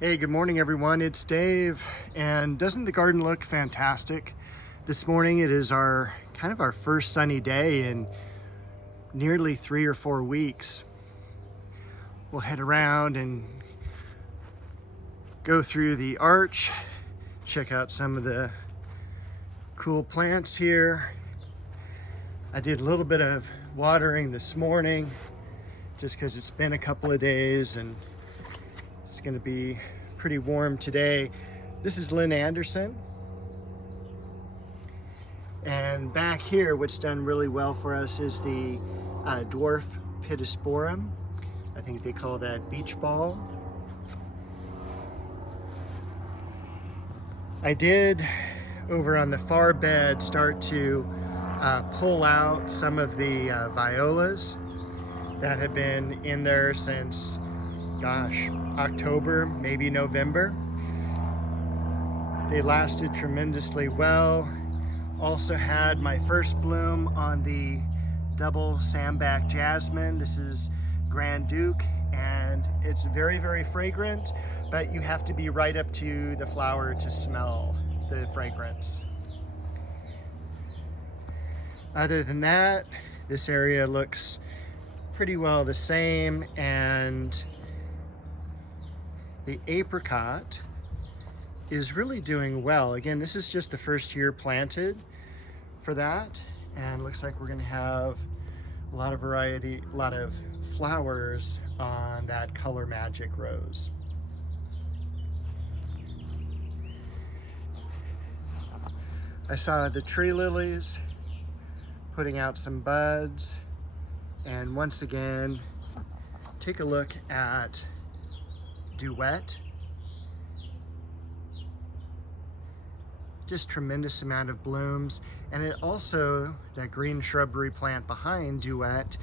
Hey, good morning everyone. It's Dave, and doesn't the garden look fantastic? This morning it is our first sunny day in nearly 3 or 4 weeks. We'll head around and go through the arch, check out some of the cool plants here. I did a little bit of watering this morning just because it's been a couple of days and it's going to be pretty warm today. This is Lynn Anderson. And back here, what's done really well for us is the dwarf pittosporum. I think they call that beach balm. I did, over on the far bed, start to pull out some of the violas that have been in there since, gosh, October, maybe November. They lasted tremendously well. Also had my first bloom on the double sandback jasmine. This is Grand Duke, and it's very, very fragrant, but you have to be right up to the flower to smell the fragrance. Other than that, this area looks pretty well the same, and the apricot is really doing well. Again, this is just the first year planted for that, and looks like we're going to have a lot of variety, a lot of flowers on that Color Magic rose. I saw the tree lilies putting out some buds, and once again, take a look at Duet. Just tremendous amount of blooms. And it also, that green shrubbery plant behind Duet,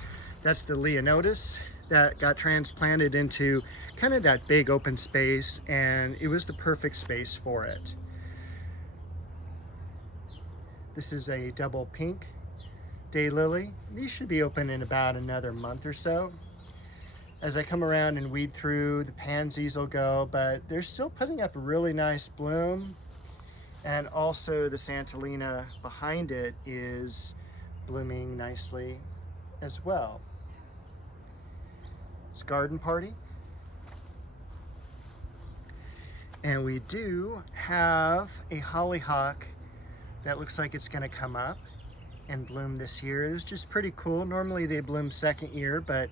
that's the Leonotis that got transplanted into kind of that big open space, and it was the perfect space for it. This is a double pink daylily. These should be open in about another month or so. As I come around and weed through, the pansies will go, but they're still putting up a really nice bloom. And also the Santolina behind it is blooming nicely as well. It's Garden Party. And we do have a hollyhock that looks like it's gonna come up and bloom this year. It was just pretty cool. Normally they bloom second year, but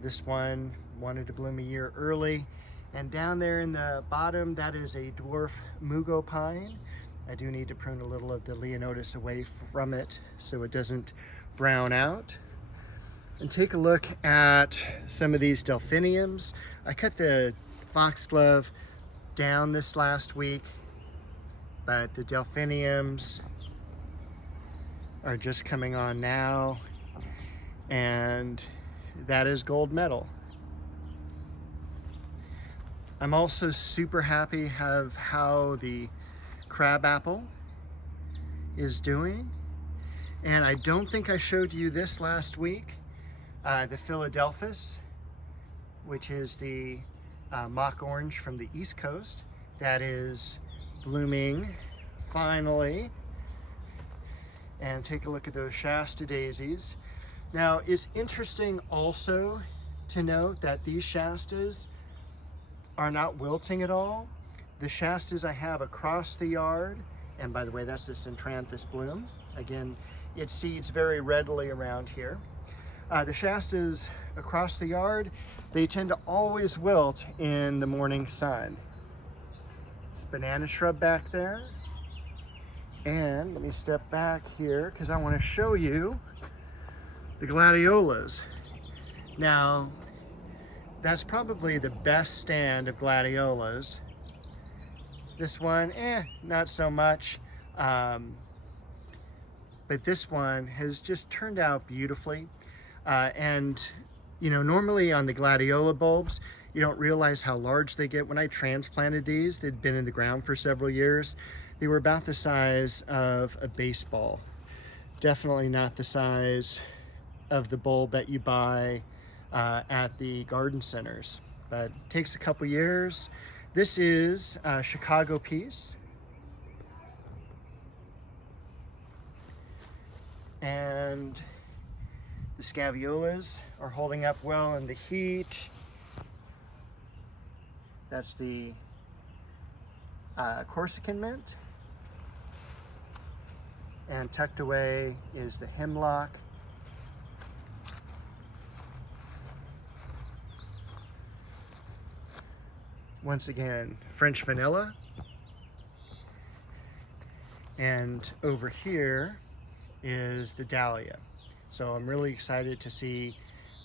this one wanted to bloom a year early. And down there in the bottom, that is a dwarf mugo pine. I do need to prune a little of the Leonotis away from it so it doesn't brown out. And take a look at some of these delphiniums. I cut the foxglove down this last week, but the delphiniums are just coming on now, and that is gold medal. I'm also super happy of how the crabapple is doing. And I don't think I showed you this last week, the Philadelphus, which is the mock orange from the East Coast, that is blooming finally. And take a look at those Shasta daisies. Now, it's interesting also to note that these Shastas are not wilting at all. The Shastas I have across the yard, and by the way, that's the Centranthus bloom. Again, it seeds very readily around here. The Shastas across the yard, they tend to always wilt in the morning sun. This banana shrub back there. And let me step back here because I want to show you the gladiolas. Now, that's probably the best stand of gladiolas. This one, not so much. But this one has just turned out beautifully. And, you know, normally on the gladiola bulbs, you don't realize how large they get. When I transplanted these, they'd been in the ground for several years. They were about the size of a baseball. Definitely not the size of the bulb that you buy at the garden centers. But it takes a couple years. This is Chicago Peace. And the scaviolas are holding up well in the heat. That's the Corsican mint. And tucked away is the hemlock. Once again, French vanilla. And over here is the dahlia. So I'm really excited to see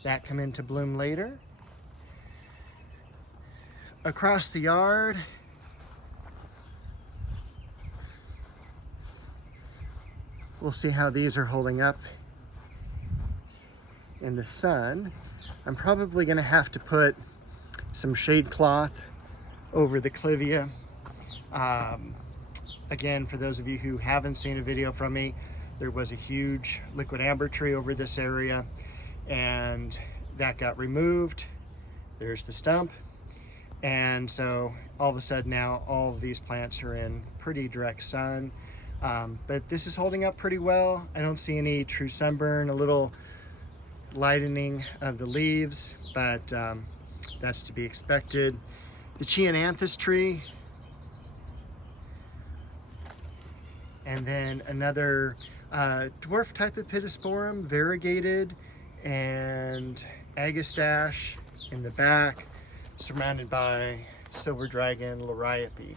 that come into bloom later. Across the yard, we'll see how these are holding up in the sun. I'm probably gonna have to put some shade cloth over the clivia. Again, for those of you who haven't seen a video from me, there was a huge liquid amber tree over this area and that got removed. There's the stump. And so all of a sudden now all of these plants are in pretty direct sun. But this is holding up pretty well. I don't see any true sunburn, a little lightening of the leaves, but that's to be expected. The Cheonanthus tree, and then another dwarf type of pittosporum, variegated, and agastache in the back, surrounded by silver dragon liriope.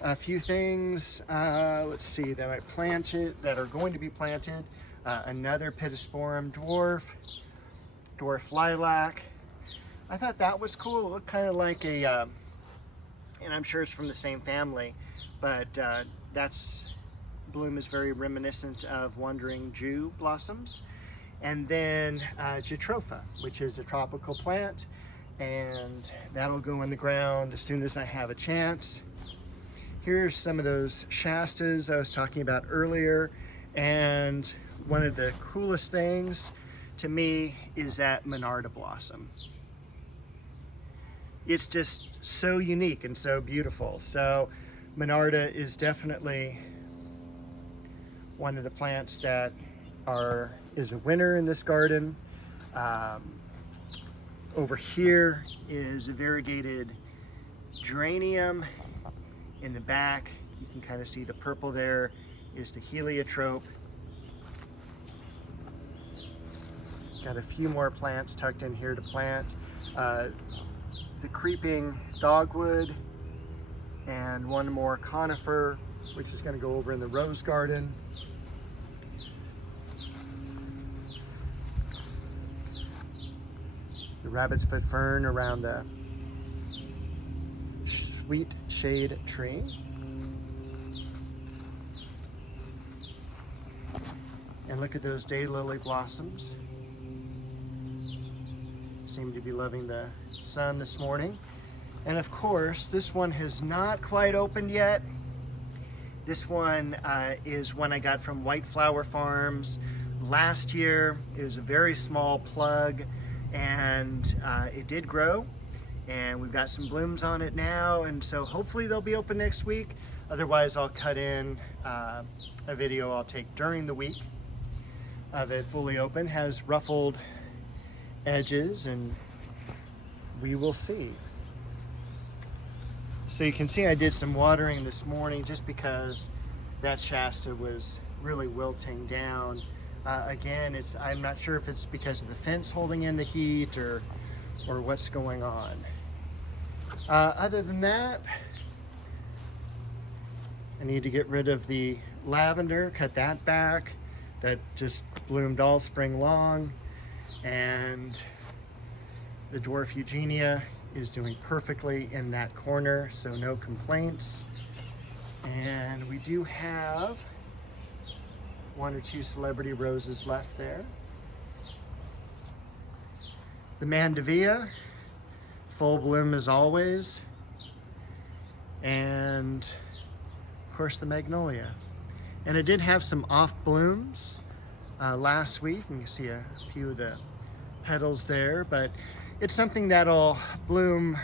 A few things, let's see, that I planted, that are going to be planted. Another pittosporum dwarf lilac. I thought that was cool. It looked kind of like a, and I'm sure it's from the same family, but that's bloom is very reminiscent of Wandering Jew blossoms. And then Jatropha, which is a tropical plant, and that'll go in the ground as soon as I have a chance. Here's some of those Shastas I was talking about earlier, and one of the coolest things to me is that Monarda blossom. It's just so unique and so beautiful. So Monarda is definitely one of the plants that is a winner in this garden. Over here is a variegated geranium. In the back, you can kind of see the purple there is the heliotrope. Got a few more plants tucked in here to plant. The creeping dogwood and one more conifer, which is going to go over in the rose garden. The rabbit's foot fern around the sweet shade tree. And look at those daylily blossoms. Seem to be loving the sun this morning. And of course, this one has not quite opened yet. This one is one I got from White Flower Farms last year. It was a very small plug, and it did grow, and we've got some blooms on it now, and so hopefully they'll be open next week. Otherwise, I'll cut in a video I'll take during the week of it fully open. Has ruffled edges, and we will see. So you can see I did some watering this morning just because that Shasta was really wilting down. Again, I'm not sure if it's because of the fence holding in the heat or what's going on. Other than that, I need to get rid of the lavender, cut that back. That just bloomed all spring long. And the dwarf Eugenia is doing perfectly in that corner, so no complaints. And we do have one or two celebrity roses left there. The Mandevilla, full bloom as always. And of course the magnolia. And I did have some off blooms last week, and you see a few of the petals there, but it's something that'll bloom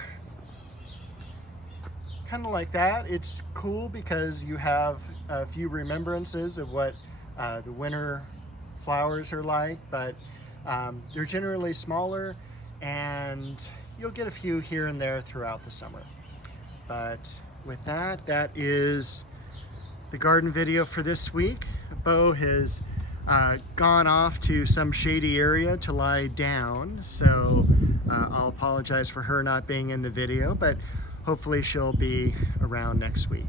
kind of like that. It's cool because you have a few remembrances of what the winter flowers are like, but they're generally smaller, and you'll get a few here and there throughout the summer. But with that, that is the garden video for this week. Bo has gone off to some shady area to lie down, so I'll apologize for her not being in the video, but hopefully she'll be around next week.